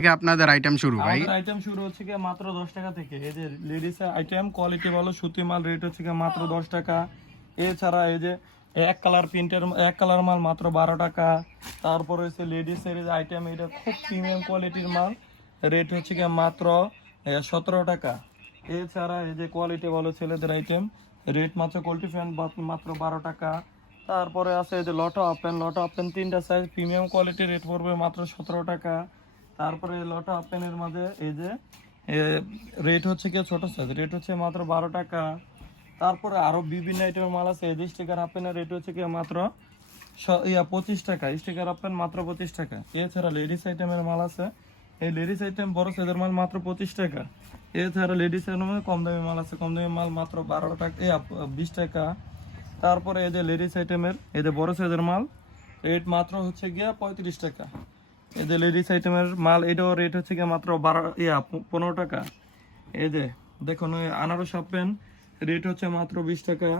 থেকে আপনাদের আইটেম শুরু ভাই? আমাদের আইটেম শুরু হচ্ছে কি মাত্র 10 টাকা থেকে। এই যে লেডিস আইটেম কোয়ালিটি ভালো সুতি মাল রেট হচ্ছে কি মাত্র 10 টাকা। এছাড়া এই যে এক কালার প্রিন্টের এক কালার মাল মাত্র 12 টাকা। তারপর হচ্ছে লেডিস এর আইটেম, এটা খুব প্রিমিয়াম কোয়ালিটির মাল, রেট হচ্ছে কি মাত্র 17 টাকা। এছাড়া এই যে কোয়ালিটি ভালো ছেলেদের আইটেম, রেট মাত্র কোয়ালিটি ফ্যান মাত্র 12 টাকা। তারপরে আছে এই যে লটো হাফ প্যান্ট তিনটা সাইজ প্রিমিয়াম কোয়ালিটি, রেট পড়বে মাত্র 17 টাকা। তারপরে লটা হাফ প্যান্টের মাঝে এই যে রেট হচ্ছে কি ছোট সাইজ, রেট হচ্ছে মাত্র 12 টাকা। তারপরে আরো বিভিন্ন আইটেমের মাল আছে। এই যে স্টিকার হাফ প্যান্টের রেট হচ্ছে কি মাত্র 25 টাকা, স্টিকার হাফ প্যান্ট মাত্র 25 টাকা। এছাড়া লেডিস আইটেমের মাল আছে, এই লেডিস আইটেম বড় সাইজের মাল মাত্র 25 টাকা। এছাড়া লেডিস আইটেমের কম দামি মাল আছে, কম দামি মাল মাত্র 12 টাকা 20 টাকা। তারপরে এই যে লেডিস আইটেমের এই যে বড় সাইজের মাল, রেট মাত্র হচ্ছে গিয়া 35 টাকা। এই যে লেডিস আইটেমের মাল, এটাও রেট হচ্ছে গিয়ে মাত্র 15 টাকা। এই যে দেখুন ওই আনারস হাফ প্যান্ট, রেট হচ্ছে মাত্র 20 টাকা।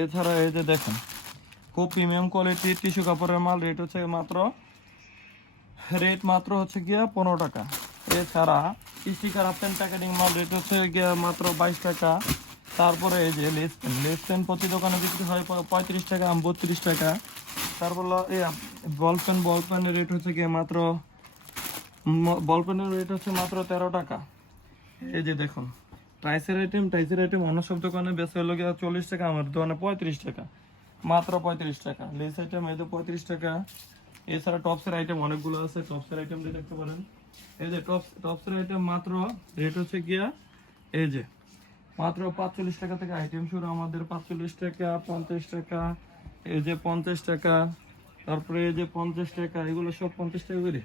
এছাড়া এই যে দেখুন খুব প্রিমিয়াম কোয়ালিটির টিস্যু কাপড়ের মাল, রেট মাত্র হচ্ছে গিয়া 15 টাকা। এছাড়া স্টিকার হাফ প্যান্ট প্যাকেটিং মাল, রেট হচ্ছে গিয়া মাত্র 22 টাকা। তারপরে এই যে লেস পেন প্রতি দোকানে বিক্রি হয় 35 টাকা, 32 টাকা। তারপর বল পেনের রেট হচ্ছে গিয়ে মাত্র বল পেনের রেট হচ্ছে মাত্র 13 টাকা। এই যে দেখুন টাইসের আইটেম অন্য সব দোকানে বেশি হলো গিয়ে 40 টাকা, আমার দোকানে 35 টাকা, মাত্র 35 টাকা। লেস আইটেম এই যে 35 টাকা। এছাড়া টপসের আইটেম অনেকগুলো আছে, টপসের আইটেম দিয়ে দেখতে পারেন। এই যে টপসের আইটেম মাত্র রেট হচ্ছে গিয়া এই যে মাত্র 45 টাকা থেকে আইটেম শুরু আমাদের, 45 টাকা, 50 টাকা, এই যে 50 টাকা, তারপরে এই যে 50 টাকা, এগুলো সব 50 টাকা করে।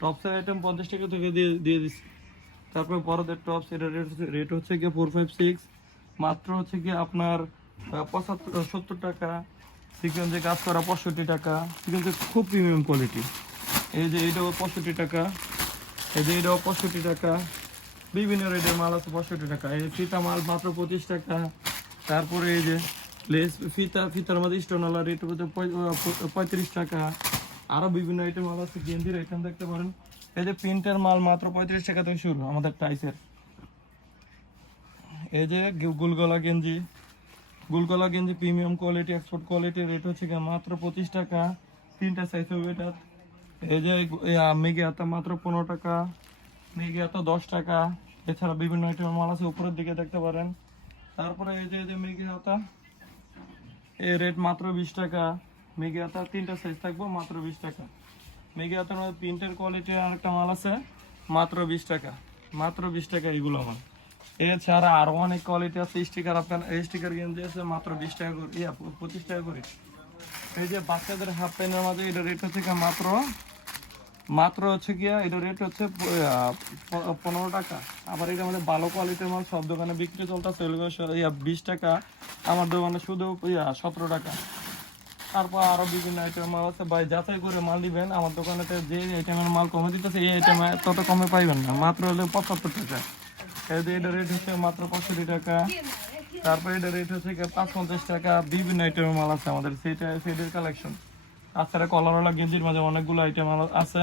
টপসের আইটেম 50 টাকা থেকে দিয়ে দিচ্ছি। তারপরে বড়দের টপস, এটা রেট হচ্ছে গিয়ে 456, মাত্র হচ্ছে গিয়ে আপনার 70 টাকা। সিকোয়েন্সে কাজ করা 65 টাকা, সিকোয়েন্সে খুব প্রিমিয়াম কোয়ালিটি। এই যে এটাও 65 টাকা, এই যে এটাও 65 টাকা। বিভিন্ন রেটের মাল আছে 65 টাকা। এই ফিতা মাল মাত্র 25 টাকা। তারপরে এই যে লেস ফিতার মধ্যে স্টোনওয়ালা, রেট হচ্ছে 35 টাকা। আরো বিভিন্ন আইটেম মাল আছে, গেঞ্জির আইটেম দেখতে পারেন। এই যে প্রিন্টের মাল মাত্র 35 টাকা থেকে শুরু আমাদের টাইসের। এই যে গুলগলা গেঞ্জি premium quality, export quality, rate হচ্ছে মাত্র 25 টাকা। তিনটা সাইজ হবে এটা। এই যে মেগি হাতা মাত্র 15 টাকা, মেগি হাতা 10 টাকা। এছাড়া বিভিন্ন আইটেমের মাল আছে, উপরের দিকে দেখতে পারেন। তারপরে এই যে মেগি হাতা, এই রেট মাত্র 20 টাকা। মেগি হাতা তিনটা সাইজ থাকবো, মাত্র 20 টাকা। মেগি হাতার মধ্যে প্রিন্টের কোয়ালিটির আরেকটা মাল আছে, মাত্র 20 টাকা, মাত্র 20 টাকা এগুলো মাল। এছাড়া আরো অনেক কোয়ালিটি আছে, স্টিকার আপনার এই স্টিকার গেঞ্জি আছে মাত্র 20 টাকা করে, 25 টাকা করে। এই যে বাচ্চাদের হাফ প্যান্টের মাঝে এটা রেট হচ্ছে মাত্র হচ্ছে গিয়া এটা রেট হচ্ছে 15 টাকা। আবার এটা আমাদের ভালো কোয়ালিটির মাল, সব দোকানে বিক্রি চলতেছে 20 টাকা, আমার দোকানে শুধু 17 টাকা। তারপর আরো বিভিন্ন আইটেম মাল আছে, ভাই যাচাই করে মাল দিবেন। আমার দোকানেতে যে আইটেমের মাল কমে দিতেছে, এই আইটেম তত কমে পাইবেন না, মাত্র হলে 75 টাকা। এটা রেট হচ্ছে মাত্র 65 টাকা। তারপরে এটা রেট হচ্ছে 50 টাকা। বিভিন্ন আইটেমের মাল আছে আমাদের, সেটের কালেকশন। তাছাড়া কলারওয়ালা গেঞ্জির মাঝে অনেকগুলো আইটেম আছে।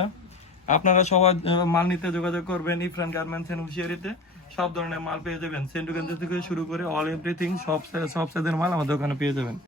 আপনারা সবাই মাল নিতে যোগাযোগ করবেন ইফরান গার্মেন্টস এন্ড হুশিয়ারিতে। সব ধরনের মাল পেয়ে যাবেন, সেন্টু গেঞ্জি থেকে শুরু করে অল এভরিথিং, সব সাইজের মাল আমাদের দোকানে পেয়ে যাবেন।